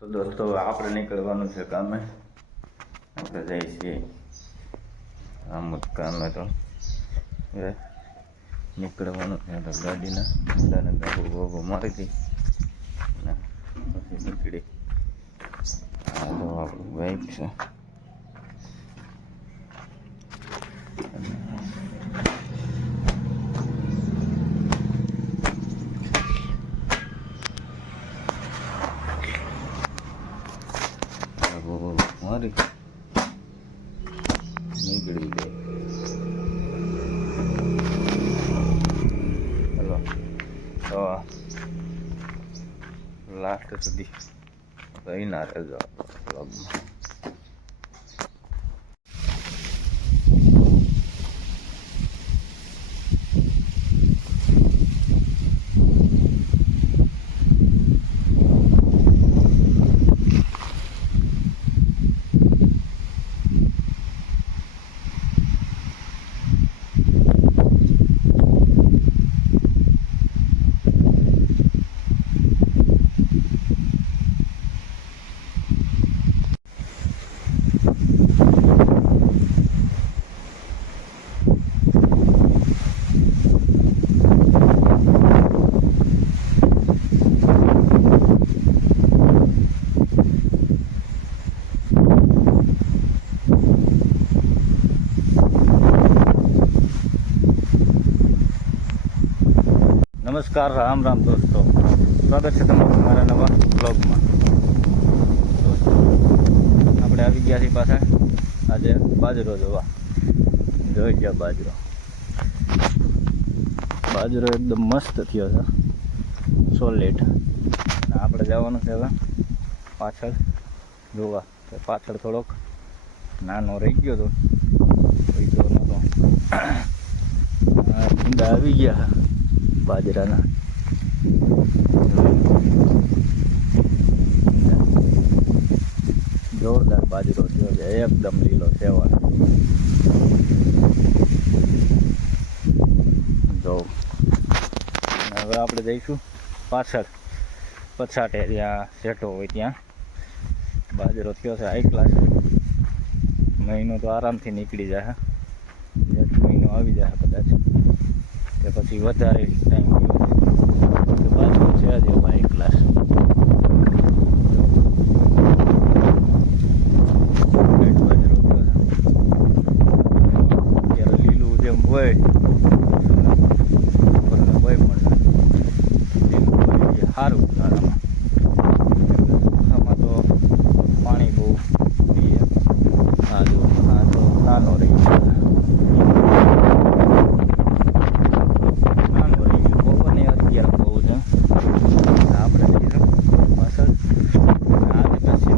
તો દોસ્તો આપણે નીકળવાનું છે કામે. આપણે જઈએ છીએ આમ જ કામે. તો હવે નીકળવાનું છે. તો ગાડીના મોઢાને ગાભો મારી હતી અને પછી નીકળી. આ તો આપણું બાઈક છે. મારી નીકળી ગઈ. હલો, તો લાસ્ટ સુધી રહીના રહેજો બ્લોગમાં. નમસ્કાર, રામ રામ દોસ્તો. સ્વાગત છે તમારું મારા નવા બ્લોગમાં. દોસ્તો આપણે આવી ગયા છીએ પાછા આજે બાજરો જોવા. જોઈ ગયા બાજરો એકદમ મસ્ત થયો છે, સોલિડ. આપણે જવાનું છે હવે પાછળ જોવા. પાછળ થોડોક નાનો રહી ગયો હતો, ઊંડા આવી ગયા બાજરાના. જોરદાર બાજરો થયો છે, એકદમ લીલો સેવા. જો હવે આપણે જઈશું પાછળ પછાટે, જ્યાં શેઠો હોય ત્યાં. બાજરો થયો છે હાઈ ક્લાસ. મહિનો તો આરામથી નીકળી જાય. 1 મહિનો આવી જાય કદાચ, કે પછી વધારે ટાઈમ બાજરો છે જ એવો હાઈ ક્લાસ. અત્યારે લીલું જેમ હોય સારું ઉનાળામાં. આમાં તો પાણી બહુ પીએ. આ તો નાનો રહી ગયો.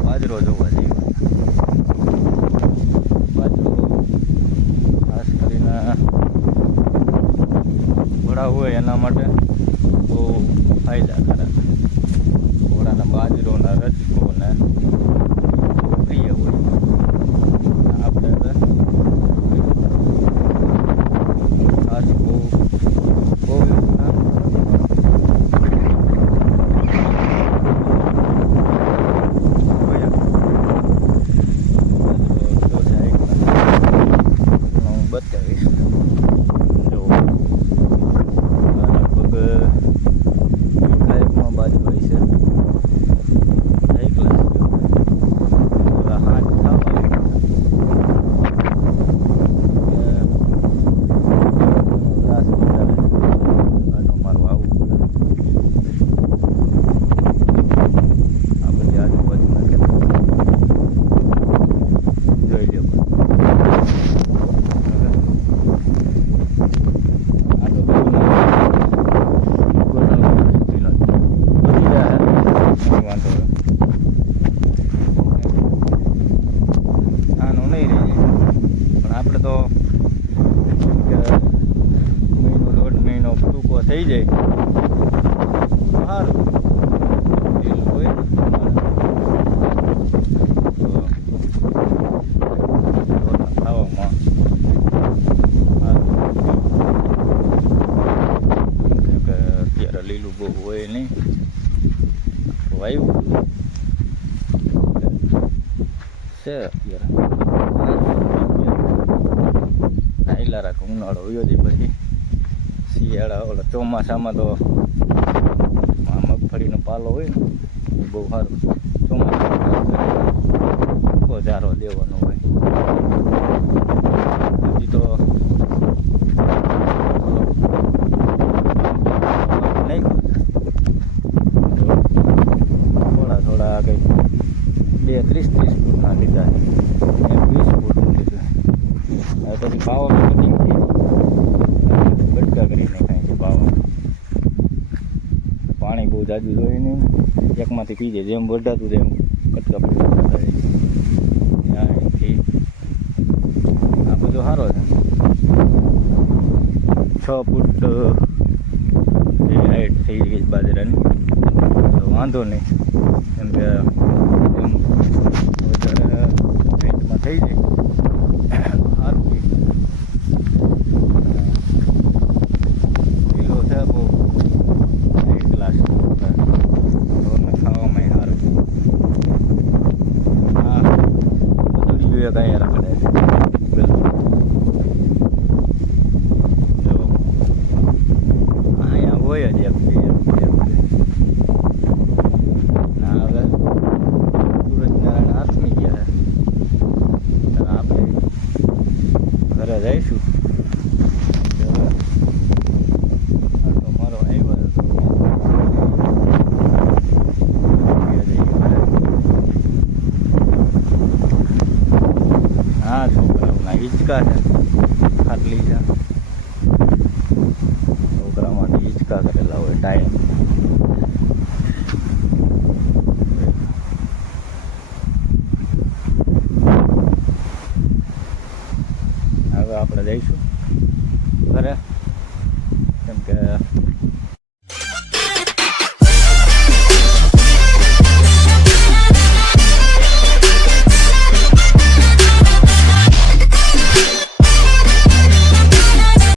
બાજરો જોવા જઈએ. બાજરો ખાસ કરીને ઘોડા હોય એના માટે બહુ ફાયદાકારક. ઘોડાના બાજરોના રજકોને પ્રિય હોય. આપણે ખાસ બહુ છે અત્યારે આયલા રાખ ઉનાળો વયો જાય પછી શિયાળા ઓલા ચોમાસામાં તો આ મગફળીનો પાલો હોય ને એ બહુ સારું ચોમાસામાં ઓજારો દેવાનો હોય હજી તો નહીં થોડા કંઈક 30 ફૂટના લીધા 20 ફૂટનું લીધું હવે પછી પાવાનું કટિંગ થઈ બટકા કરી નાખાય છે પાવાનું પાણી બહુ જાજુ જોઈએ નહીં એકમાંથી પી જાય જેમ વઢાતું તેમ કટકા બટકા થતા જાય એથી આ બધો સારો છે 6 ફૂટ જે હાઈટ થઈ ગઈ બાજરાની તો વાંધો નહીં કેમ કે એમ હાઈટમાં થઈ જાય સારું લીલો છે બહુ એક ગ્લાસ ખાવામાં સારું હા બધું જોઈએ કાંઈ રખડે બિલકુલ જો અહીંયા હોય જ એક હવે સૂરજનારાયણ આથમી ગયા છે આપણે ઘરે જઈશું તો મારો આવ્યો હા છોકરાઓના હિંચકા છે ખાટલી છે છોકરા માટે હિંચકા કરેલા હોય ટાઈમ હવે આપણે જઈશું ઘરે કેમ કે